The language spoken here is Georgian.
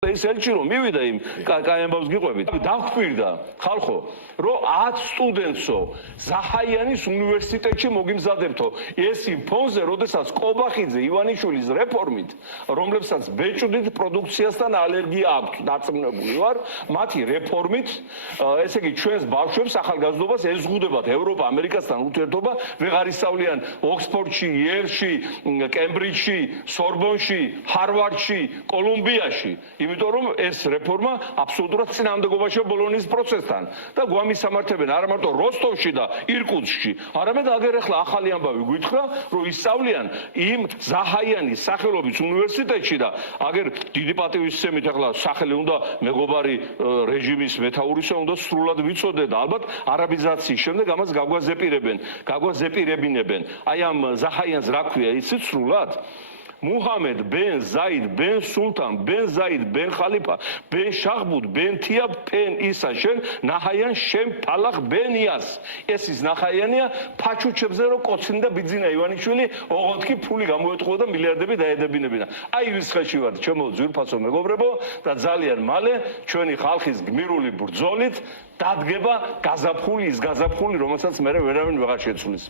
ეს elchi რომ მივიდა იმ კაემბავს გიყვებით დაგვირდა ხალხო რომ 10 სტუდენტსო ზაჰაიანის უნივერსიტეტში მოგიმზადებთო ეს იმ ფონზე როდესაც კობახიძე ივანიშვილის რეფორმით რომლებსაც ბეჭდით პროდუქციასთან ალერგია აქვს დაწმუნებული ვარ მათი რეფორმით ესე იგი ჩვენს ბავშვებს ახალგაზრდობას ეზღუდებათ ევროპა ამერიკასთან ურთიერთობა ვეღარ ისწავლიან ოქსფორდში იელში კემბრიჯში სორბონში ჰარვარდში კოლუმბიაში იმიტომ რომ ეს რეფორმა აბსოლუტურად წინააღმდეგობაშია ბოლონის პროცესთან და გვამისამართებენ არა მარტო როსტოვში და ირკუტსკში, არამედ აგერ ახლა ახალი ამბავი გვითხრა, რომ ისწავლიან იმ ზაჰაიანის სახელობის უნივერსიტეტში და აგერ დიდი პატივისცემით ახლა სახელი უნდა მეგობარი რეჟიმის მეთაურისა უნდა სრულად ვიცოდე და ალბათ არაბიზაციის შემდეგ ამას გაგვაზეპირებინებენ. აი ამ ზაჰაიანს რა ქვია იცით სრულად? Muhammad ben Zaid ben Sultan ben Zaid ben Khalifa ben Shahbud ben Tiyab ben İsa şen Nahayan şem Talaq ben İyas ეს ის ნახაიანია ფაჩუჩებზე რომ კოცინდა ბიძინა ივანიშვილი ოღონდ კი ფული გამოეტყვა და მილიარდები დაედებინებინა აი ვისხეში ვარ ჩემო ძვირფასო მეგობრებო და ძალიან მალე ჩვენი ხალხის გმირული ბრძოლით დადგება გაზაფხული რომელსაც მე ვერავინ ვეღარ შეცვლის